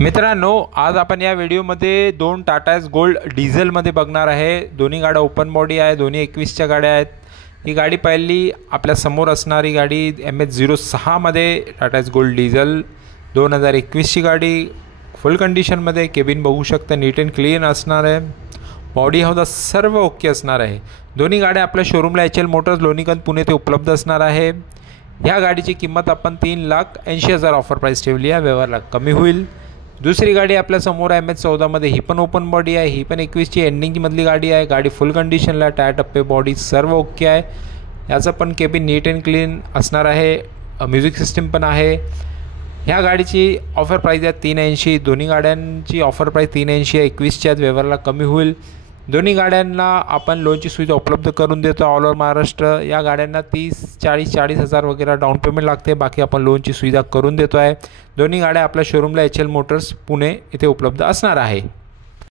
मित्रांनो, आज आपण या व्हिडिओमध्ये दोन टाटा एस गोल्ड डिझेलमध्ये बघणार आहे। दोन्ही गाड्या ओपन बॉडी आहे, दोन्ही 21च्या गाड्या आहेत। ही गाडी पहिली आपल्या समोर असणारी गाडी MH06 मध्ये टाटा एस गोल्ड डिझेल 2021ची गाडी फुल कंडिशनमध्ये। केबिन बघू शकता, नीट अँड क्लीन असणार आहे। बॉडी हौदा सर्व ओके असणार आहे। दोन्ही गाड्या आपल्या शोरूमला HL मोटर्स लोणीगंज पुणे ते उपलब्ध असणार आहे। या गाडीची किंमत आपण 3,80,000 ऑफर प्राइस ठेवली आहे, व्यवहारला कमी होईल। दुसरी गाडी आपल्या समोर MH14 मध्ये, ही पण ओपन बॉडी आहे, ही पण 21ची एंडिंग मधली गाडी आहे। गाडी फुल कंडिशनला, टायर टप्पे बॉडी सर्व ओके आहे। याचं पण केबिन नीट अँड क्लीन असणार आहे, म्युझिक सिस्टम पण आहे। ह्या गाडीची ऑफर प्राइस आहे 380। दोन्ही गाड्यांची ऑफर प्राइस 380 आहे, 21च्या व्यवहारला कमी होईल। दोन्ही गाड्यांना आपण लोनची सुविधा उपलब्ध करून देतो ऑल ओव्हर महाराष्ट्र। या गाड्यांना 30-40,000 वगैरे डाऊन पेमेंट लागते, बाकी आपण लोनची सुविधा करून देतो आहे। दोन्ही गाड्या आपल्या शोरूमला HL मोटर्स पुणे इथे उपलब्ध असणार आहे।